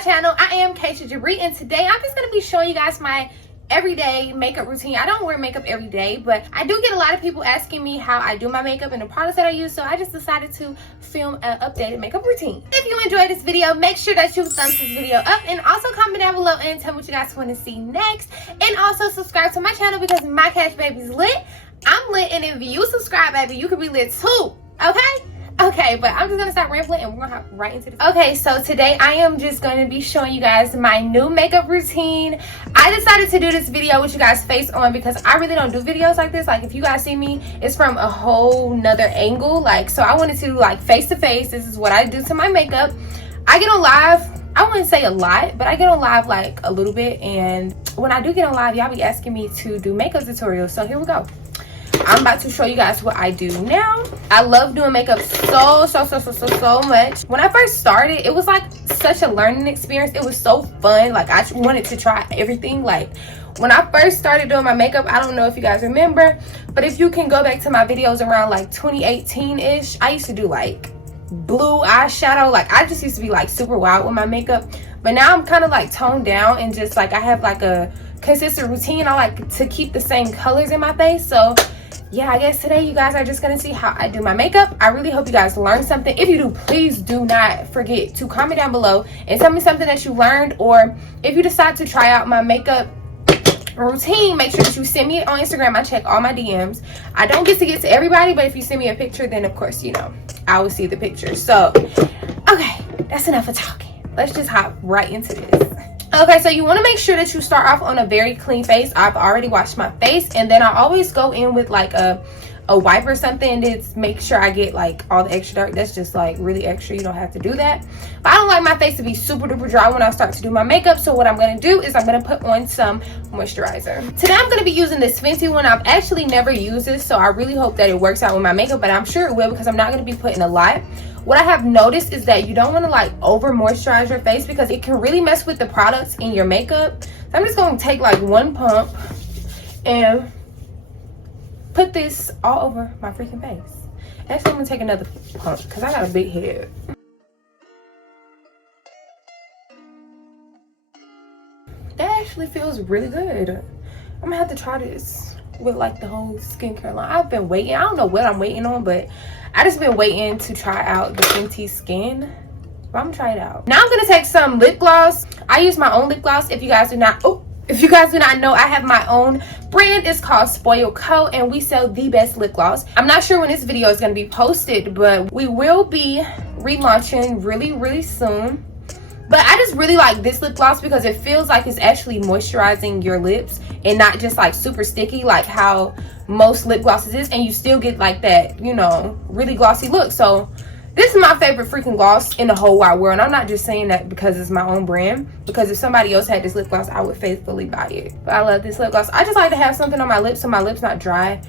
my channel. I am Kashia Jabre, and today I'm just going to be showing you guys my everyday makeup routine. I don't wear makeup every day, but I do get a lot of people asking me how I do my makeup and the products that I use, so I just decided to film an updated makeup routine. If you enjoyed this video, make sure that you thumbs this video up, and also comment down below and tell me what you guys want to see next, and also subscribe to my channel because my Cash Baby's lit. I'm lit, and if you subscribe, baby, you could be lit too, okay, but I'm just gonna stop rambling and we're gonna hop right into this. Okay, so today I am just gonna be showing you guys my new makeup routine. I decided to do this video with you guys face on because I really don't do videos like this. Like, if you guys see me, it's from a whole nother angle. Like, so I wanted to do like face to face. This is what I do to my makeup. I get on live, I wouldn't say a lot, but I get on live like a little bit, and when I do get on live, y'all be asking me to do makeup tutorials, so here we go. I'm about to show you guys what I do now. I love doing makeup so much. When I first started, it was like such a learning experience. It was so fun. Like, I wanted to try everything. Like, when I first started doing my makeup, I don't know if you guys remember, but if you can go back to my videos around like 2018-ish, I used to do like blue eyeshadow. Like, I just used to be like super wild with my makeup, but now I'm kind of like toned down and just like I have like a consistent routine. I like to keep the same colors in my face. So yeah, I guess today you guys are just gonna see how I do my makeup. I really hope you guys learned something. If you do, please do not forget to comment down below and tell me something that you learned, or if you decide to try out my makeup routine, make sure that you send me on Instagram. I check all my DMs. I don't get to everybody, but if you send me a picture, then of course, you know, I will see the picture. So okay, that's enough of talking. Let's just hop right into this. Okay, so you want to make sure that you start off on a very clean face. I've already washed my face, and then I always go in with like a wipe or something to make sure I get like all the extra dirt. That's just like really extra. You don't have to do that, but I don't like my face to be super duper dry when I start to do my makeup. So what I'm going to do is I'm going to put on some moisturizer. Today I'm going to be using this FENTY one. I've actually never used this, so I really hope that it works out with my makeup, but I'm sure it will because I'm not going to be putting a lot. What I have noticed is that you don't want to like over moisturize your face because it can really mess with the products in your makeup. So I'm just going to take like one pump and put this all over my freaking face. Actually, I'm going to take another pump because I got a big head. That actually feels really good. I'm going to have to try this with like the whole skincare line. I've been waiting. I don't know what I'm waiting on, but I just been waiting to try out the FENTY skin. But I'm gonna try it out. Now I'm gonna take some lip gloss. I use my own lip gloss. If you guys do not know, I have my own brand. It's called Spoiled Co, and we sell the best lip gloss. I'm not sure when this video is gonna be posted, but we will be relaunching really soon. But I just really like this lip gloss because it feels like it's actually moisturizing your lips and not just like super sticky like how most lip glosses is, and you still get like that, you know, really glossy look. So this is my favorite freaking gloss in the whole wide world, and I'm not just saying that because it's my own brand, because if somebody else had this lip gloss, I would faithfully buy it. But I love this lip gloss. I just like to have something on my lips so my lips not dry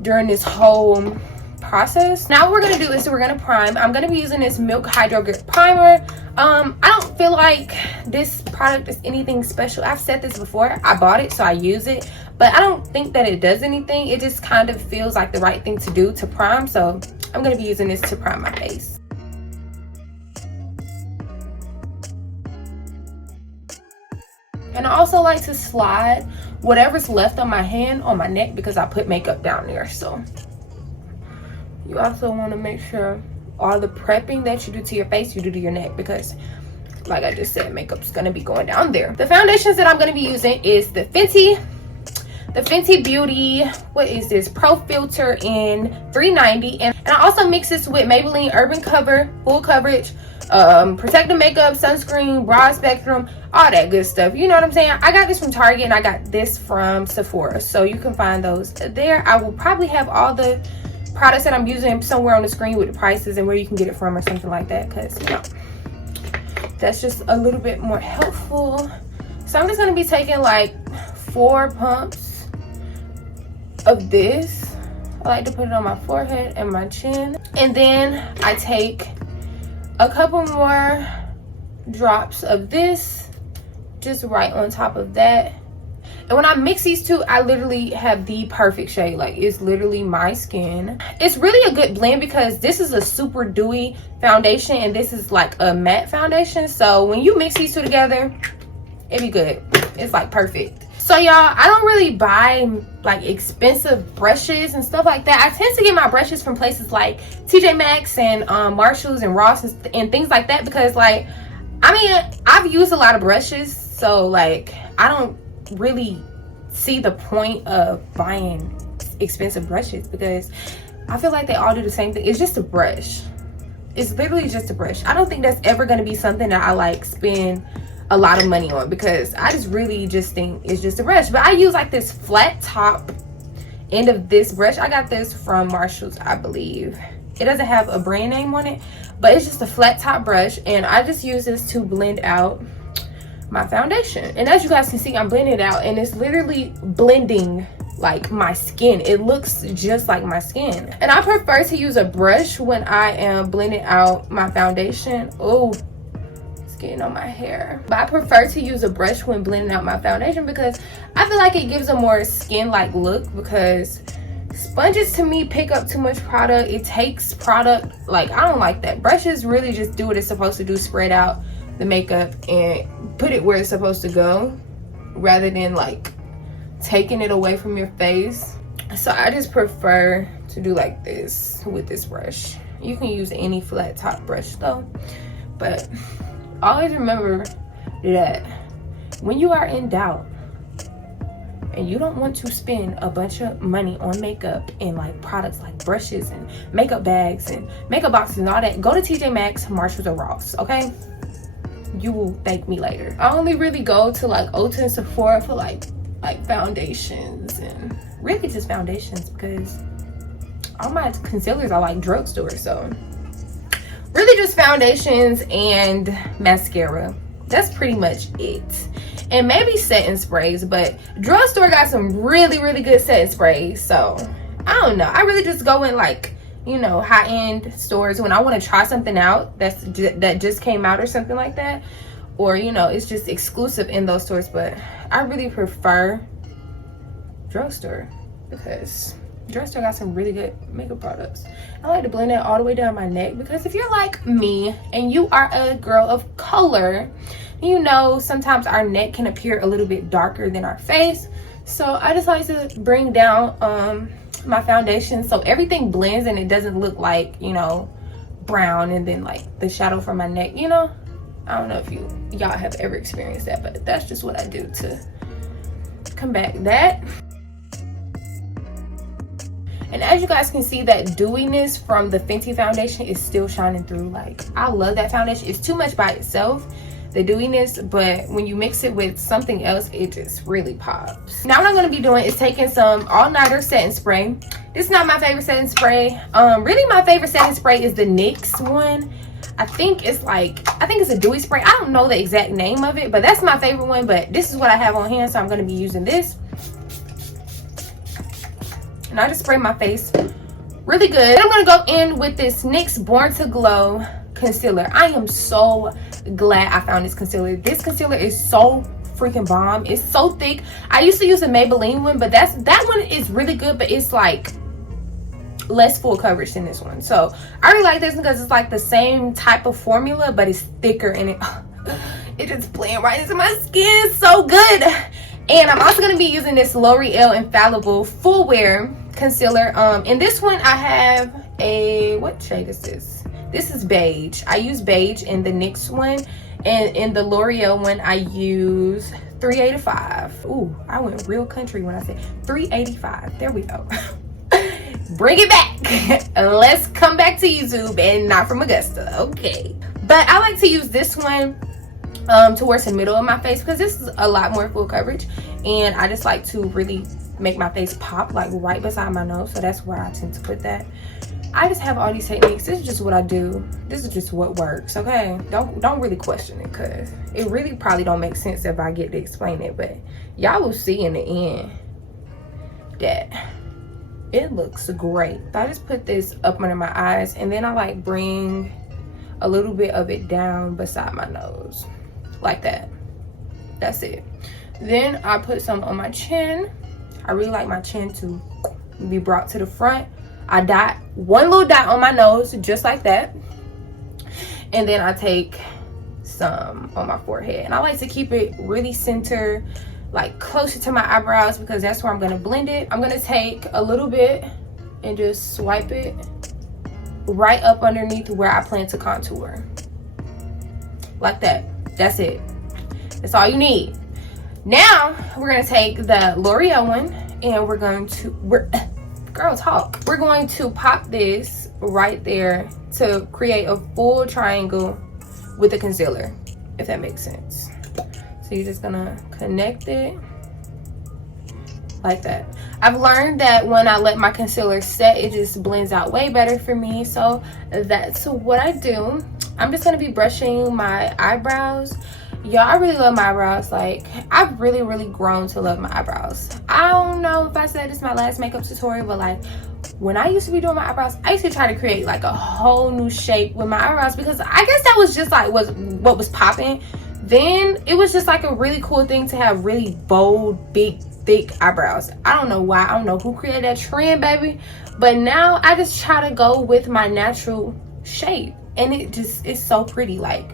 during this whole process. Now what we're gonna do is we're gonna prime. I'm gonna be using this Milk Hydro Grip Primer. I don't feel like this product is anything special. I've said this before. I bought it, so I use it, but I don't think that it does anything. It just kind of feels like the right thing to do to prime, so I'm gonna be using this to prime my face. And I also like to slide whatever's left on my hand on my neck because I put makeup down there. So you also want to make sure all the prepping that you do to your face, you do to your neck, because like I just said, makeup's gonna be going down there. The foundations that I'm gonna be using is the Fenty Beauty, what is this, Pro Filt'r in 390, and I also mix this with Maybelline Urban Cover Full Coverage, protective makeup, sunscreen, broad spectrum, all that good stuff. You know what I'm saying? I got this from Target and I got this from Sephora, so you can find those there. I will probably have all the products that I'm using somewhere on the screen with the prices and where you can get it from or something like that, because you know, that's just a little bit more helpful. So I'm just going to be taking like 4 pumps of this. I like to put it on my forehead and my chin, and then I take a couple more drops of this just right on top of that. And when I mix these two, I literally have the perfect shade. Like, it's literally my skin. It's really a good blend because this is a super dewy foundation and this is like a matte foundation. So when you mix these two together, it'd be good. It's like perfect. So y'all, I don't really buy like expensive brushes and stuff like that. I tend to get my brushes from places like TJ Maxx and Marshalls and Ross and things like that because, like, I mean, I've used a lot of brushes, so like I don't really see the point of buying expensive brushes because I feel like they all do the same thing. It's just a brush. It's literally just a brush. I don't think that's ever going to be something that I like spend a lot of money on because I just really just think it's just a brush. But I use like this flat top end of this brush. I got this from Marshalls, I believe. It doesn't have a brand name on it, but it's just a flat top brush, and I just use this to blend out my foundation. And as you guys can see, I'm blending it out and it's literally blending like my skin. It looks just like my skin. And I prefer to use a brush when I am blending out my foundation. Oh, getting on my hair. But I prefer to use a brush when blending out my foundation because I feel like it gives a more skin-like look, because sponges to me pick up too much product. It takes product. Like, I don't like that. Brushes really just do what it's supposed to do, spread out the makeup and put it where it's supposed to go rather than like taking it away from your face. So I just prefer to do like this with this brush. You can use any flat top brush though, but always remember that when you are in doubt and you don't want to spend a bunch of money on makeup and like products like brushes and makeup bags and makeup boxes and all that, go to TJ Maxx, Marshalls, or Ross, okay? You will thank me later. I only really go to like Ulta and Sephora for like foundations and really just foundations because all my concealers are like drugstore. So really just foundations and mascara. That's pretty much it. And maybe setting sprays, but drugstore got some really good setting sprays. So I don't know. I really just go in like, you know, high-end stores when I want to try something out that just came out or something like that, or you know, it's just exclusive in those stores. But I really prefer drugstore because drugstore got some really good makeup products. I like to blend that all the way down my neck because if you're like me and you are a girl of color, you know sometimes our neck can appear a little bit darker than our face. So I just like to bring down my foundation so everything blends and it doesn't look like, you know, brown and then like the shadow from my neck, you know. I don't know if y'all have ever experienced that, but that's just what I do to combat that. And as you guys can see, that dewiness from the Fenty foundation is still shining through. Like, I love that foundation. It's too much by itself, the dewiness, but when you mix it with something else, it just really pops. Now what I'm going to be doing is taking some all-nighter setting spray. This is not my favorite setting spray. Really my favorite setting spray is the NYX one. I think it's a dewy spray. I don't know the exact name of it, but that's my favorite one. But this is what I have on hand, so I'm going to be using this. And I just spray my face really good. And I'm going to go in with this NYX Born to Glow concealer. I am so glad I found this concealer. This concealer is so freaking bomb. It's so thick. I used to use a Maybelline one, but that one is really good, but it's like less full coverage than this one. So I really like this because it's like the same type of formula, but it's thicker and it just blends right into my skin. It's so good. And I'm also going to be using this L'Oreal Infallible Full Wear concealer. In this one I have a, what shade is this? This is beige. I use beige in the NYX one, and in the L'Oreal one I use 385. Ooh, I went real country when I said 385. There we go. Bring it back. Let's come back to YouTube and not from Augusta. Okay, but I like to use this one towards the middle of my face because this is a lot more full coverage, and I just like to really make my face pop like right beside my nose, so that's where I tend to put that. I just have all these techniques. This is just what I do. This is just what works, okay? Don't really question it because it really probably don't make sense if I get to explain it, but y'all will see in the end that it looks great. I just put this up under my eyes, and then I like bring a little bit of it down beside my nose like that. That's it. Then I put some on my chin. I really like my chin to be brought to the front. I dot one little dot on my nose, just like that. And then I take some on my forehead. And I like to keep it really centered, like closer to my eyebrows, because that's where I'm gonna blend it. I'm gonna take a little bit and just swipe it right up underneath where I plan to contour. Like that. That's it. That's all you need. Now we're gonna take the L'Oreal one and we're going to we're going to pop this right there to create a full triangle with the concealer, if that makes sense. So you're just gonna connect it like that. I've learned that when I let my concealer set, it just blends out way better for me. So that's what I do. I'm just gonna be brushing my eyebrows. Y'all, I really love my eyebrows. Like, I've really grown to love my eyebrows. I don't know if I said this is my last makeup tutorial, but like, when I used to be doing my eyebrows, I used to try to create like a whole new shape with my eyebrows, because I guess that was just like what was popping. Then it was just like a really cool thing to have really bold, big, thick eyebrows. I don't know why. I don't know who created that trend, baby. But now I just try to go with my natural shape, and it's so pretty. Like,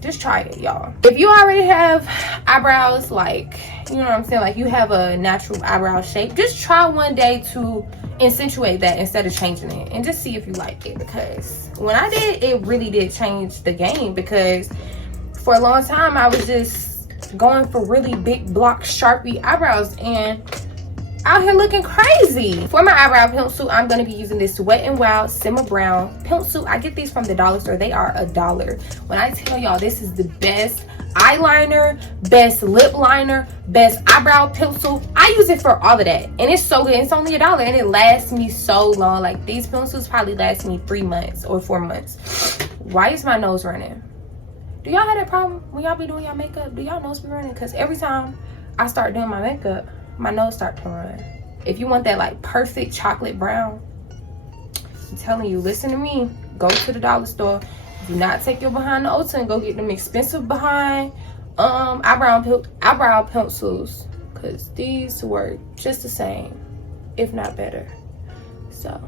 just try it, y'all. If you already have eyebrows, like, you know what I'm saying, like you have a natural eyebrow shape, just try one day to accentuate that instead of changing it, and just see if you like it. Because when I did, it really did change the game, because for a long time I was just going for really big block Sharpie eyebrows and out here looking crazy. For my eyebrow pencil, I'm going to be using this Wet n Wild Simma-Brown pencil. I get these from the dollar store. They are $1. When I tell y'all, this is the best eyeliner, best lip liner, best eyebrow pencil. I use it for all of that, and it's so good. It's only $1 and it lasts me so long. Like, these pencils probably last me 3 months or 4 months. Why is my nose running? Do y'all have that problem when y'all be doing y'all makeup? Do y'all nose be running? Because every time I start doing my makeup, my nose starts to run. If you want that like perfect chocolate brown, I'm telling you, listen to me. Go to the dollar store. Do not take your behind the Ulta and go get them expensive behind eyebrow pencils, because these work just the same, if not better. So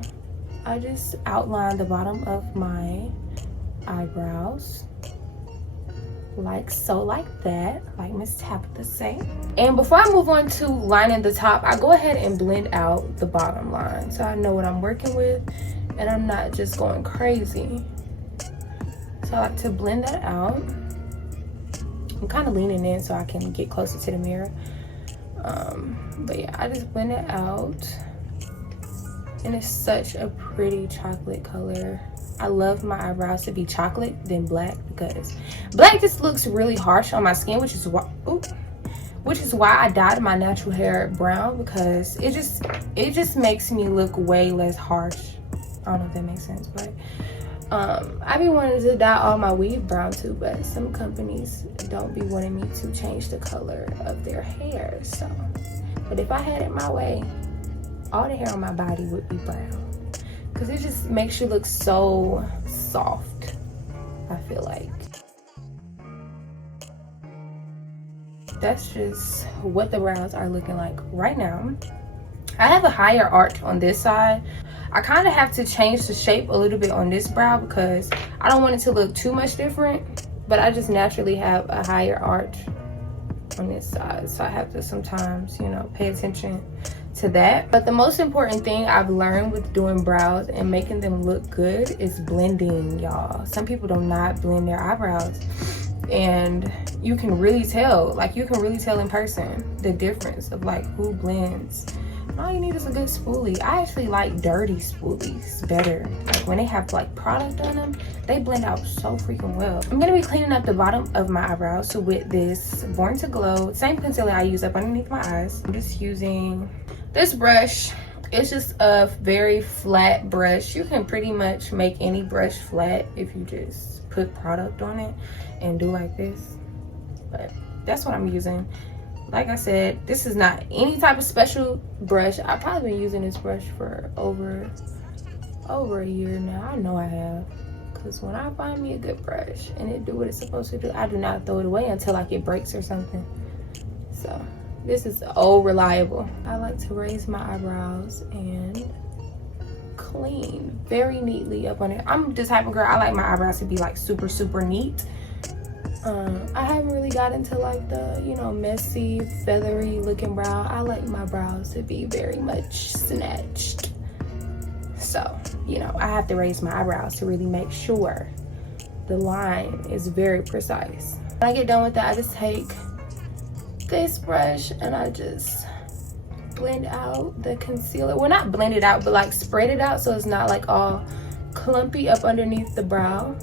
I just outline the bottom of my eyebrows like so, like that, like Miss Tabitha say. And before I move on to lining the top, I go ahead and blend out the bottom line so I know what I'm working with and I'm not just going crazy. So I like to blend that out. I'm kind of leaning in so I can get closer to the mirror. But yeah, I just blend it out, and it's such a pretty chocolate color. I love my eyebrows to be chocolate than black, because black just looks really harsh on my skin, which is why I dyed my natural hair brown, because it just makes me look way less harsh. I don't know if that makes sense, but I be wanting to dye all my weave brown too, but some companies don't be wanting me to change the color of their hair. So, but if I had it my way, all the hair on my body would be brown, because it just makes you look so soft, I feel like. That's just what the brows are looking like right now. I have a higher arch on this side. I kind of have to change the shape a little bit on this brow because I don't want it to look too much different, but I just naturally have a higher arch on this side, so I have to sometimes, you know, pay attention to that. But the most important thing I've learned with doing brows and making them look good is blending, y'all. Some people do not blend their eyebrows, and you can really tell, like, you can really tell in person the difference of like who blends. All you need is a good spoolie. I actually like dirty spoolies better. Like when they have like product on them, they blend out so freaking well. I'm gonna be cleaning up the bottom of my eyebrows with this Born to Glow, same concealer I use up underneath my eyes. I'm just using this brush. It's just a very flat brush. You can pretty much make any brush flat if you just put product on it and do like this. But that's what I'm using. Like I said, this is not any type of special brush. I've probably been using this brush for over a year now. I know I have, because when I find me a good brush and it do what it's supposed to do, I do not throw it away until like it breaks or something. So this is oh reliable. I like to raise my eyebrows and clean very neatly up on it. I'm the type of girl, I like my eyebrows to be like super neat. I haven't really got into like the, you know, messy, feathery looking brow. I like my brows to be very much snatched. So, you know, I have to raise my eyebrows to really make sure the line is very precise. When I get done with that, I just take this brush and I just blend out the concealer. Well, not blend it out, but like spread it out so it's not like all clumpy up underneath the brow.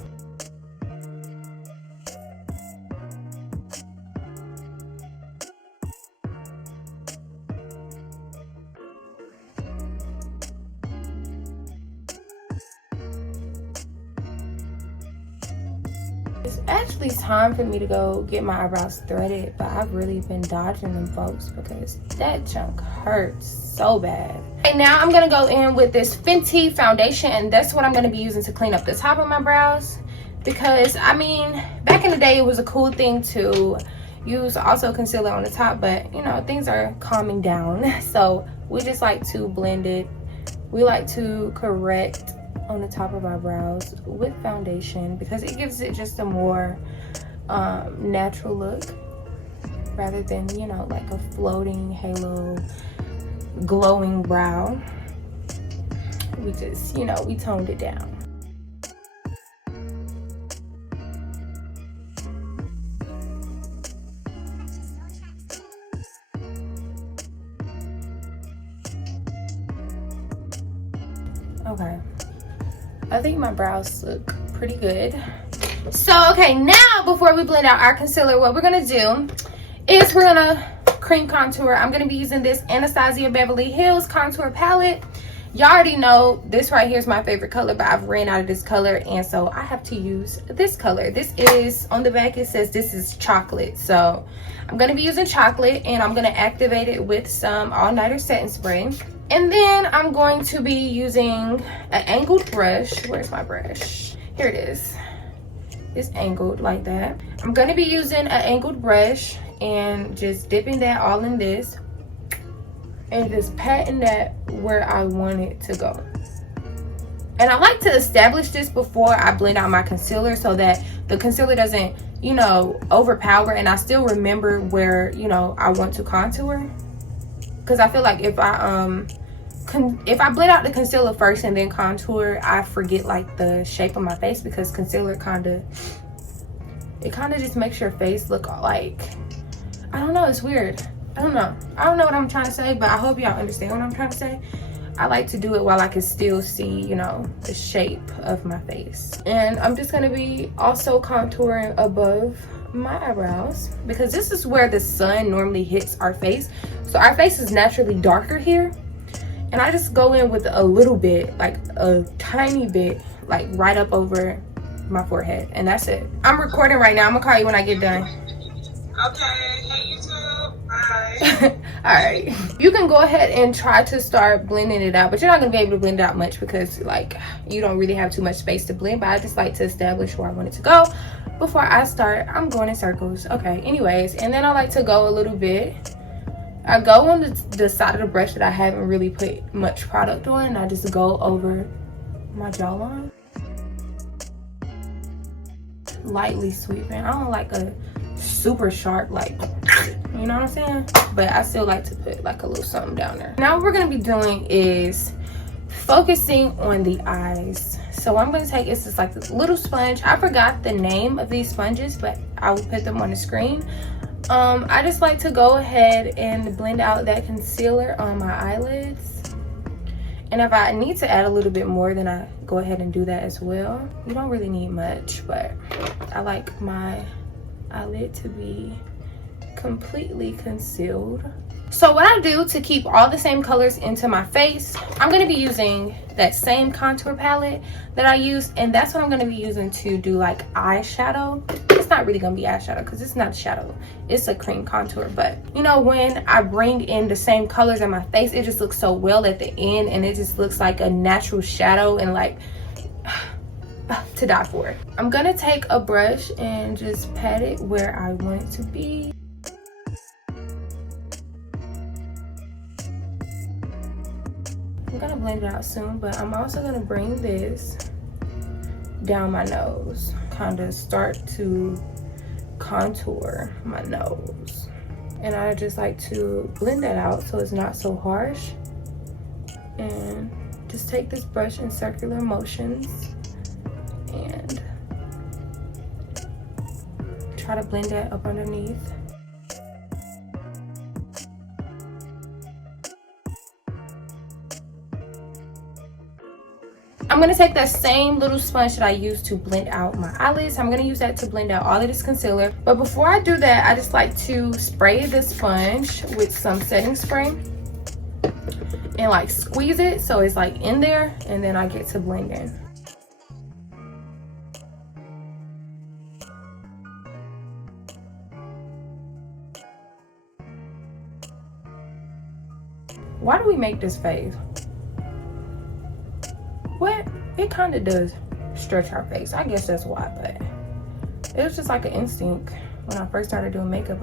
It's actually time for me to go get my eyebrows threaded, but I've really been dodging them, folks, because that junk hurts so bad. Okay, now I'm gonna go in with this Fenty foundation, and that's what I'm gonna be using to clean up the top of my brows. Because I mean, back in the day, it was a cool thing to use also concealer on the top, but you know, things are calming down. So we just like to blend it. We like to correct on the top of our brows with foundation because it gives it just a more natural look rather than, you know, like a floating halo glowing brow. We just, you know, we toned it down. Okay, I think my brows look pretty good. So, okay, now before we blend out our concealer, what we're gonna do is we're gonna cream contour. I'm gonna be using this Anastasia Beverly Hills contour palette. Y'all already know this right here is my favorite color, but I've ran out of this color, and so I have to use this color. This is, on the back it says this is chocolate. So I'm gonna be using chocolate, and I'm gonna activate it with some all-nighter setting spray. And then I'm going to be using an angled brush. Where's my brush? Here it is. It's angled like that. I'm going to be using an angled brush and just dipping that all in this and just patting that where I want it to go. And I like to establish this before I blend out my concealer so that the concealer doesn't, you know, overpower, and I still remember where, you know, I want to contour. Because I feel like if I blend out the concealer first and then contour, I forget like the shape of my face, because concealer kind of just makes your face look like, I don't know, it's weird. I don't know what I'm trying to say, but I hope y'all understand what I'm trying to say. I like to do it while I can still see, you know, the shape of my face. And I'm just gonna be also contouring above my eyebrows, because this is where the sun normally hits our face. So our face is naturally darker here, and I just go in with a little bit, like a tiny bit, like right up over my forehead, and that's it. I'm recording right now. I'm gonna call you when I get done. Okay, hey YouTube, bye. All right, you can go ahead and try to start blending it out, but you're not gonna be able to blend it out much because like you don't really have too much space to blend. But I just like to establish where I want it to go before I start. I'm going in circles. Okay, anyways, and then I like to go a little bit. I go on the side of the brush that I haven't really put much product on, and I just go over my jawline, lightly sweeping. I don't like a super sharp, like, you know what I'm saying? But I still like to put like a little something down there. Now what we're gonna be doing is focusing on the eyes. So I'm gonna take, it's just like this little sponge. I forgot the name of these sponges, but I will put them on the screen. I just like to go ahead and blend out that concealer on my eyelids. And if I need to add a little bit more, then I go ahead and do that as well. You don't really need much, but I like my eyelid to be completely concealed. So what I do to keep all the same colors into my face, I'm going to be using that same contour palette that I used, and that's what I'm going to be using to do like eyeshadow. It's not really going to be eyeshadow because it's not a shadow, it's a cream contour. But you know, when I bring in the same colors in my face, it just looks so well at the end, and it just looks like a natural shadow, and like to die for. I'm going to take a brush and just pat it where I want it to be. I'm gonna blend it out soon, but I'm also gonna bring this down my nose, kind of start to contour my nose. And I just like to blend that out so it's not so harsh. And just take this brush in circular motions and try to blend that up underneath. I'm gonna take that same little sponge that I used to blend out my eyelids. I'm gonna use that to blend out all of this concealer. But before I do that, I just like to spray the sponge with some setting spray and like squeeze it so it's like in there, and then I get to blending. Why do we make this face? What? It kind of does stretch our face. I guess that's why, but it was just like an instinct when I first started doing makeup.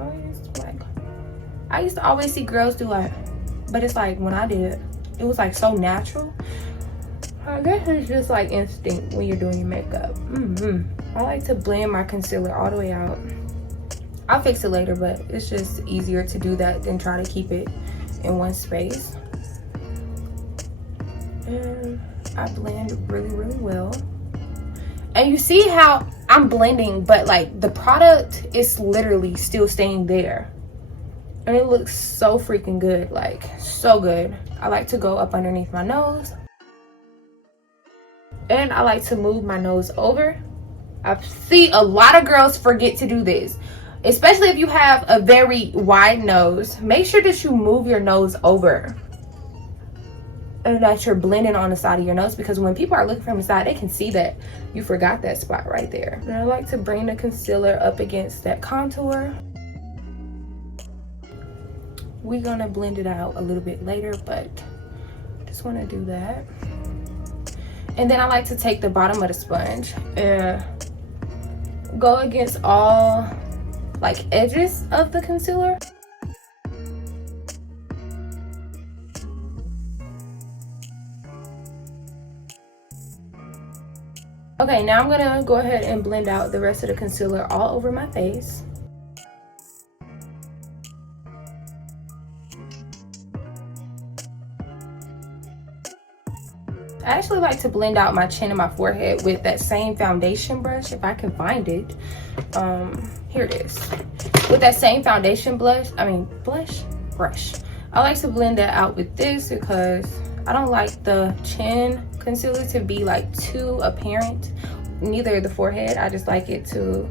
I used to always see girls do like, but it's like when I did it was like so natural. I guess it's just like instinct when you're doing your makeup. I like to blend my concealer all the way out. I'll fix it later, but it's just easier to do that than try to keep it in one space. And I blend really, really well. And you see how I'm blending, but like the product is literally still staying there. And it looks so freaking good, like so good. I like to go up underneath my nose. And I like to move my nose over. I see a lot of girls forget to do this, especially if you have a very wide nose. Make sure that you move your nose over and that you're blending on the side of your nose, because when people are looking from the side, they can see that you forgot that spot right there. And I like to bring the concealer up against that contour. We're gonna blend it out a little bit later, but just want to do that. And then I like to take the bottom of the sponge and go against all like edges of the concealer. Okay, now I'm gonna go ahead and blend out the rest of the concealer all over my face. I actually like to blend out my chin and my forehead with that same foundation brush, if I can find it. Here it is. With that same foundation brush. I like to blend that out with this because I don't like the chin concealer to be like too apparent, neither the forehead. I just like it to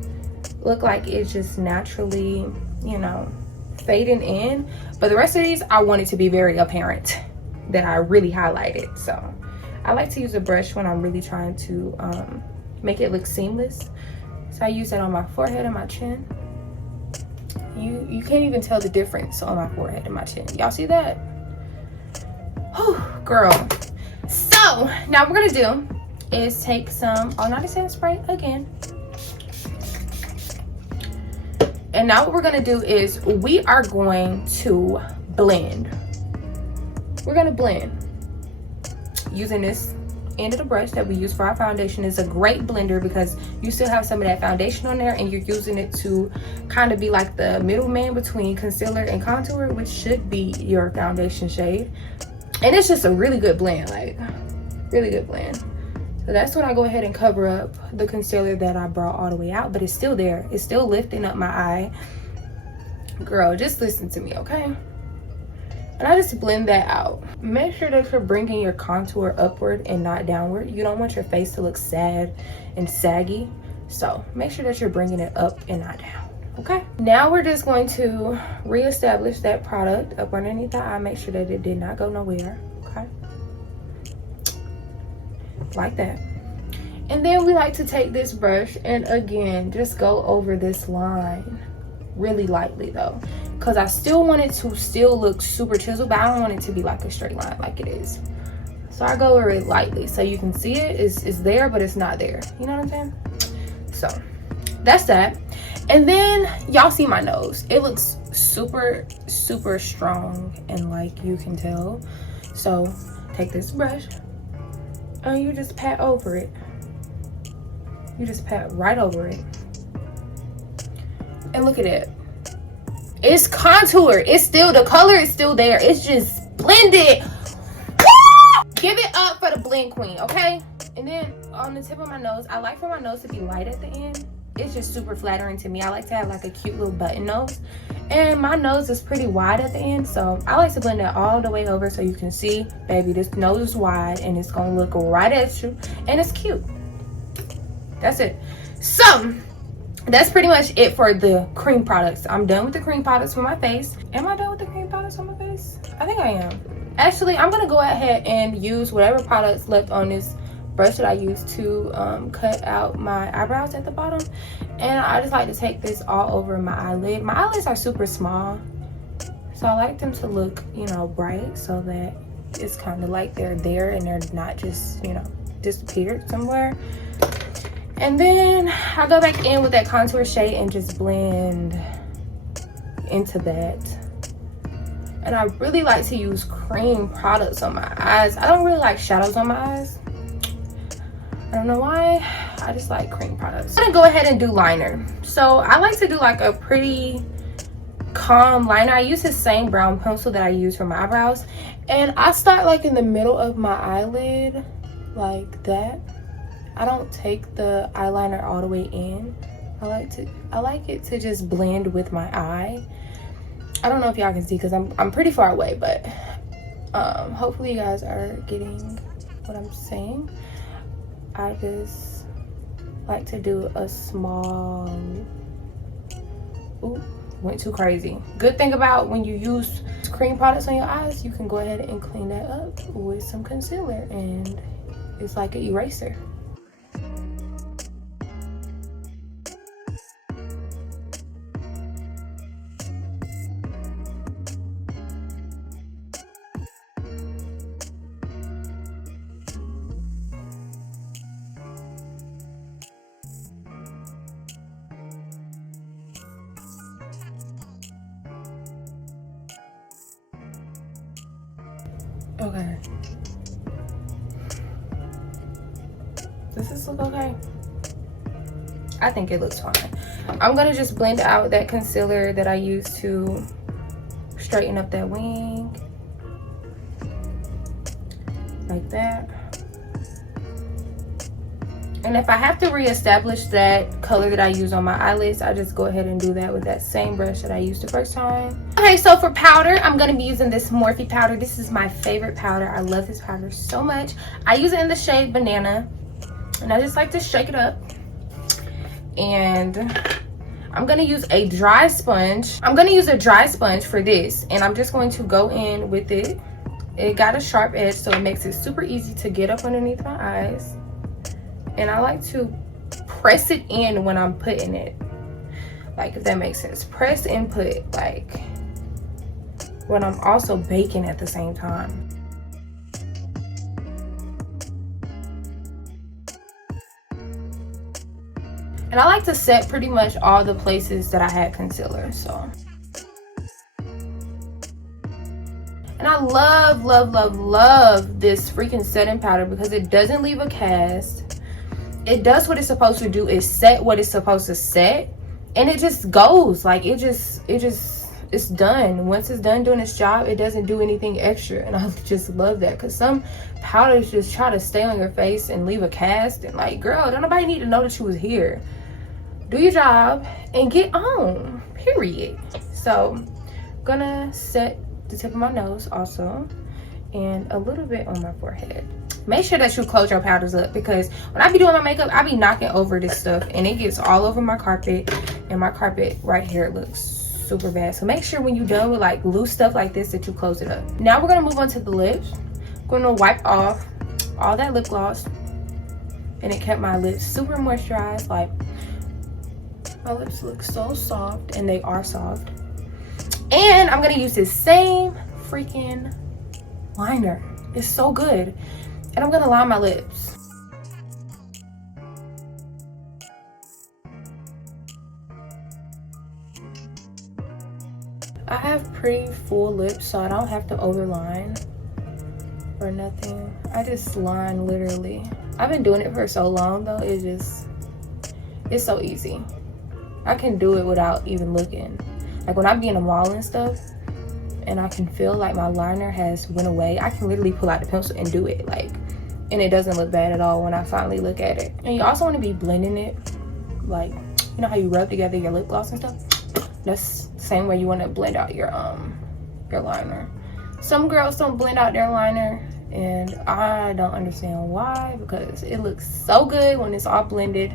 look like it's just naturally, you know, fading in. But the rest of these, I want it to be very apparent that I really highlighted. So I like to use a brush when I'm really trying to make it look seamless. So I use that on my forehead and my chin. You can't even tell the difference on my forehead and my chin. Y'all see that? Whew, girl. So now what we're gonna do is take some all-night setting spray again. And now what we're gonna do is we are going to blend. We're gonna blend using this end of the brush that we use for our foundation. Is a great blender because you still have some of that foundation on there and you're using it to kind of be like the middleman between concealer and contour, which should be your foundation shade. And it's just a really good blend, like really good blend. So that's when I go ahead and cover up the concealer that I brought all the way out, but it's still there. It's still lifting up my eye. Girl, just listen to me, okay? And I just blend that out. Make sure that you're bringing your contour upward and not downward. You don't want your face to look sad and saggy. So make sure that you're bringing it up and not down, okay? Now we're just going to reestablish that product up underneath the eye. Make sure that it did not go nowhere, okay? Like that. And then we like to take this brush and again, just go over this line really lightly though, because I still want it to still look super chiseled, but I don't want it to be like a straight line like it is. So I go over it lightly so you can see it. It's there, but it's not there. You know what I'm saying? So that's that. And then y'all see my nose. It looks super, super strong and like you can tell. So take this brush and you just pat over it. You just pat right over it. And look at it. It's contour. It's still, the color is still there. It's just blended. Give it up for the blend queen, okay? And then on the tip of my nose, I like for my nose to be light at the end. It's just super flattering to me. I like to have like a cute little button nose. And my nose is pretty wide at the end, so I like to blend that all the way over so you can see, baby, this nose is wide and it's gonna look right at you and it's cute. That's it. So that's pretty much it for the cream products. I'm done with the cream products for my face. Am I done with the cream products on my face? I think I am. Actually, I'm gonna go ahead and use whatever products left on this brush that I use to cut out my eyebrows at the bottom. And I just like to take this all over my eyelid. My eyelids are super small, so I like them to look, you know, bright, so that it's kind of like they're there and they're not just, you know, disappeared somewhere. And then I go back in with that contour shade and just blend into that. And I really like to use cream products on my eyes. I don't really like shadows on my eyes. I don't know why. I just like cream products. I'm gonna go ahead and do liner. So I like to do like a pretty calm liner. I use the same brown pencil that I use for my eyebrows. And I start like in the middle of my eyelid, like that. I don't take the eyeliner all the way in. I like it to just blend with my eye. I don't know if y'all can see because I'm pretty far away, but hopefully you guys are getting what I'm saying. I just like to do a small, ooh, went too crazy. Good thing about when you use cream products on your eyes, you can go ahead and clean that up with some concealer and it's like an eraser. Okay. Does this look okay? I think it looks fine. I'm gonna just blend out that concealer that I used to straighten up that wing. Like that. And if I have to reestablish that color that I use on my eyelids, I just go ahead and do that with that same brush that I used the first time. Okay, so for powder, I'm going to be using this Morphe powder. This is my favorite powder. I love this powder so much. I use it in the shade Banana. And I just like to shake it up. And I'm going to use a dry sponge. I'm going to use a dry sponge for this. And I'm just going to go in with it. It got a sharp edge, so it makes it super easy to get up underneath my eyes. And I like to press it in when I'm putting it. Like, if that makes sense. Press and put, like, when I'm also baking at the same time. And I like to set pretty much all the places that I had concealer, so. And I love, love, love, love this freaking setting powder because it doesn't leave a cast. It does what it's supposed to do. It set what it's supposed to set. And it just goes. Like, it's done. Once it's done doing its job, it doesn't do anything extra. And I just love that. Because some powders just try to stay on your face and leave a cast. And like, girl, don't nobody need to know that you was here. Do your job and get on. Period. So, I'm gonna set the tip of my nose also. And a little bit on my forehead. Make sure that you close your powders up because when I be doing my makeup, I be knocking over this stuff and it gets all over my carpet, and my carpet right here looks super bad. So make sure when you're done with like loose stuff like this that you close it up. Now we're gonna move on to the lips. I'm gonna wipe off all that lip gloss, and it kept my lips super moisturized. Like, my lips look so soft, and they are soft. And I'm gonna use this same freaking liner. It's so good. And I'm gonna line my lips. I have pretty full lips, so I don't have to overline. or nothing. I just line literally. I've been doing it for so long though, it's so easy. I can do it without even looking. Like when I be in the mall and stuff and I can feel like my liner has went away, I can literally pull out the pencil and do it, like, and it doesn't look bad at all when I finally look at it. And you also want to be blending it, like, you know how you rub together your lip gloss and stuff? That's the same way you want to blend out your liner. Some girls don't blend out their liner, and I don't understand why, because it looks so good when it's all blended,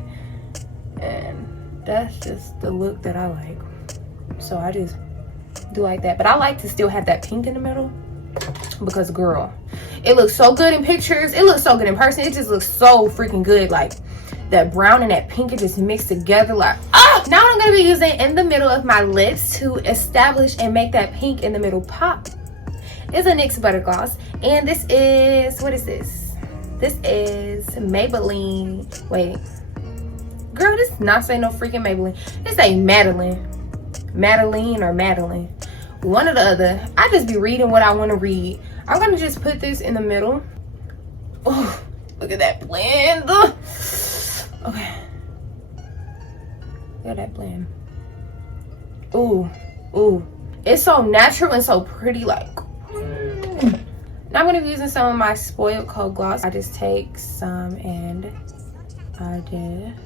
and that's just the look that I like. So I just do like that. But I like to still have that pink in the middle, because girl, it looks so good in pictures, it looks so good in person, it just looks so freaking good. Like that brown and that pink, it just mixed together like, ah! Now I'm gonna be using in the middle of my lips to establish and make that pink in the middle pop. It's a NYX butter gloss, and this is, what is this? This is Maybelline. Wait, girl, this not say no freaking Maybelline. This ain't Madeline or Madeline, one or the other. I just be reading what I want to read. I'm gonna just put this in the middle. Oh, look at that blend. Okay, look at that blend. Ooh, it's so natural and so pretty. Like, now I'm gonna be using some of my Spoiled Kohl gloss. I just take some and I just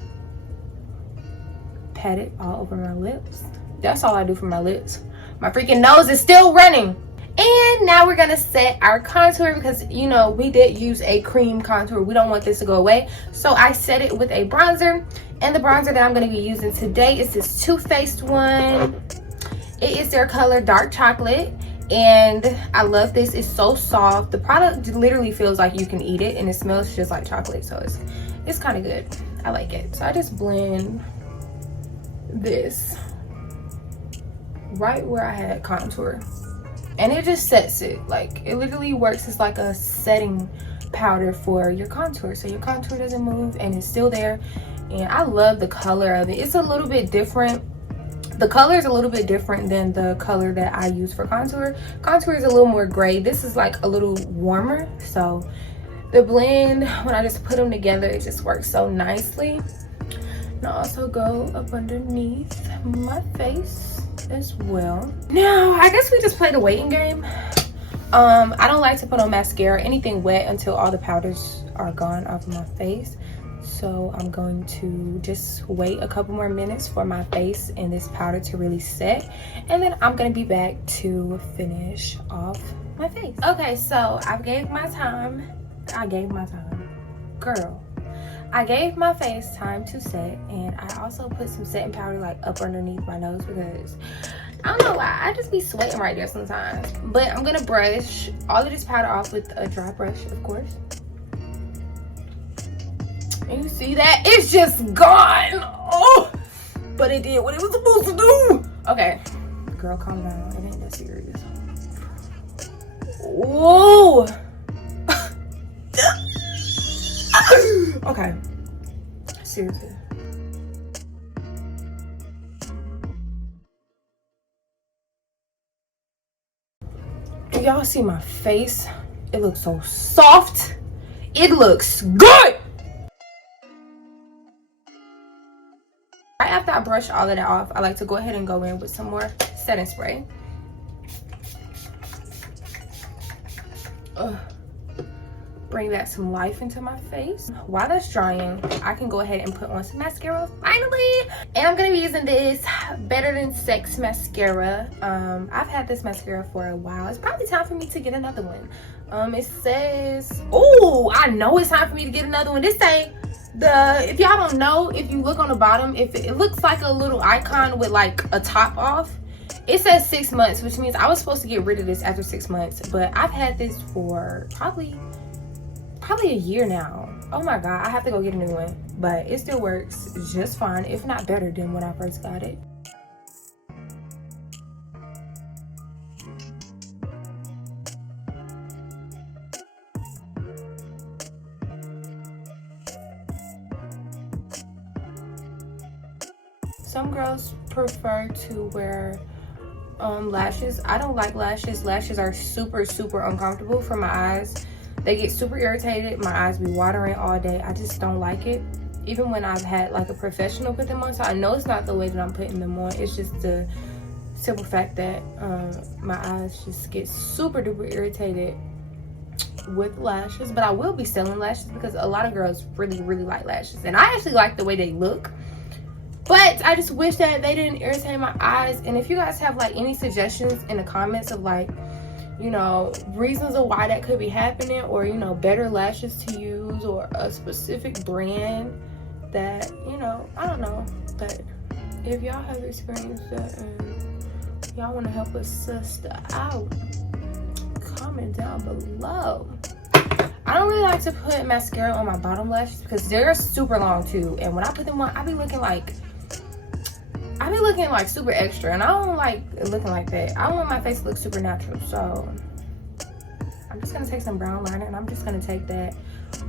pat it all over my lips. That's all I do for my lips. My freaking nose is still running. And now we're gonna set our contour, because you know we did use a cream contour. We don't want this to go away, so I set it with a bronzer. And the bronzer that I'm gonna be using today is this Too Faced one. It is their color Dark Chocolate, and I love this. It's so soft. The product literally feels like you can eat it, and it smells just like chocolate, so it's kind of good. I like it. So I just blend this right where I had contour, and it just sets it. Like, it literally works as like a setting powder for your contour, so your contour doesn't move and it's still there. And I love the color of it. It's a little bit different. The color is a little bit different than the color that I use for contour. Contour is a little more gray. This is like a little warmer. So the blend, when I just put them together, it just works so nicely. And I also go up underneath my face as well. Now, I guess we just play the waiting game. I don't like to put on mascara, anything wet, until all the powders are gone off of my face. So I'm going to just wait a couple more minutes for my face and this powder to really set, and then I'm gonna be back to finish off my face. Okay, so I gave my face time to set, and I also put some setting powder like up underneath my nose, because I don't know why, I just be sweating right there sometimes. But I'm gonna brush all of this powder off with a dry brush, of course. And you see that? It's just gone. Oh, but it did what it was supposed to do. Okay, girl, calm down. It ain't that serious. Whoa. Okay, seriously. Do y'all see my face? It looks so soft. It looks good. Right after I brush all of that off, I like to go ahead and go in with some more setting spray. Bring that some life into my face. While that's drying, I can go ahead and put on some mascara finally. And I'm gonna be using this Better Than Sex mascara. I've had this mascara for a while. It's probably time for me to get another one. It says, oh, I know it's time for me to get another one. This say, if y'all don't know, if you look on the bottom, if it looks like a little icon with like a top off, it says 6 months, which means I was supposed to get rid of this after 6 months, but I've had this for probably a year now. Oh my god, I have to go get a new one, but it still works just fine, if not better than when I first got it. Some girls prefer to wear lashes. I don't like lashes. Lashes are super uncomfortable for my eyes. They get super irritated. My eyes be watering all day. I just don't like it. Even when I've had like a professional put them on. So I know it's not the way that I'm putting them on. It's just the simple fact that my eyes just get super duper irritated with lashes. But I will be selling lashes because a lot of girls really like lashes, and I actually like the way they look, but I just wish that they didn't irritate my eyes. And if you guys have like any suggestions in the comments of like, you know, reasons of why that could be happening, or you know, better lashes to use, or a specific brand that, you know, I don't know, but if y'all have experienced that and y'all want to help a sister out, comment down below. I don't really like to put mascara on my bottom lashes because they're super long too, and when I put them on, I be looking like super extra, and I don't like looking like that. I want my face to look super natural. So I'm just gonna take some brown liner, and I'm just gonna take that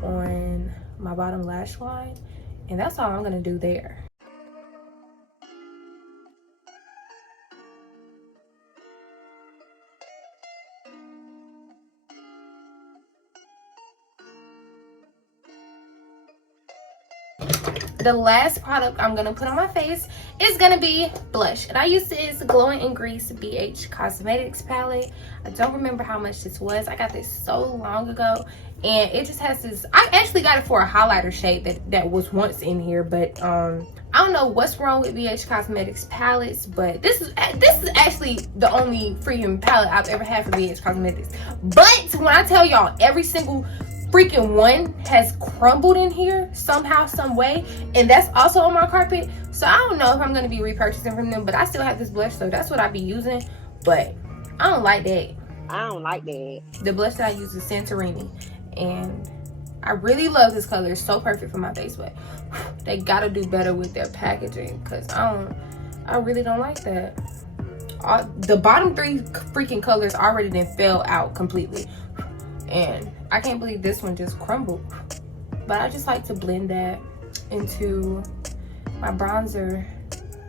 on my bottom lash line, and that's all I'm gonna do there. The last product I'm gonna put on my face is gonna be blush, and I use this Glowing in Grease BH Cosmetics palette. I don't remember how much this was. I got this so long ago, and it just has this, I actually got it for a highlighter shade that was once in here, but I don't know what's wrong with BH Cosmetics palettes, but this is actually the only freaking palette I've ever had for BH Cosmetics. But when I tell y'all, every single freaking one has crumbled in here somehow, some way, and that's also on my carpet. So I don't know if I'm going to be repurchasing from them, but I still have this blush, so that's what I be using. But I don't like that. I don't like that. The blush that I use is Santorini, and I really love this color. It's so perfect for my face, but they gotta do better with their packaging, because I really don't like that. The bottom three freaking colors already then fell out completely, and I can't believe this one just crumbled. But I just like to blend that into my bronzer,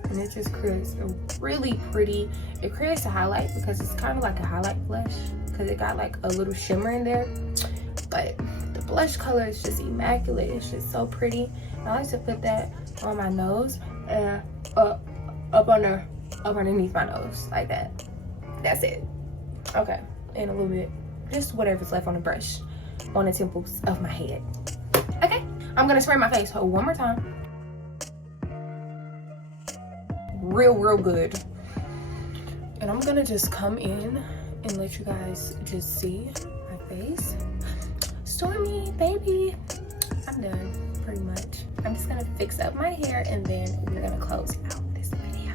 and it just creates a really pretty, it creates a highlight because it's kind of like a highlight blush because it got like a little shimmer in there. But the blush color is just immaculate. It's just so pretty. And I like to put that on my nose and up underneath my nose like that. That's it. Okay, and a little bit, just whatever's left on the brush, on the temples of my head. Okay, I'm gonna spray my face one more time. Real good. And I'm gonna just come in and let you guys just see my face. Stormy, baby. I'm done, pretty much. I'm just gonna fix up my hair, and then we're gonna close out this video.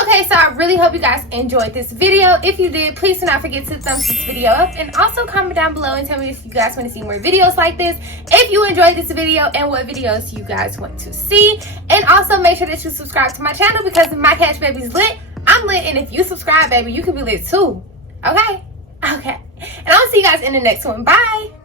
Okay, so I really hope you guys enjoyed this video. If you did, please do not forget to thumbs this video up, and also comment down below and tell me if you guys want to see more videos like this, if you enjoyed this video, and what videos you guys want to see. And also make sure that you subscribe to my channel, because my Cash Baby's lit, I'm lit, and if you subscribe, baby, you can be lit too. Okay? And I'll see you guys in the next one. Bye.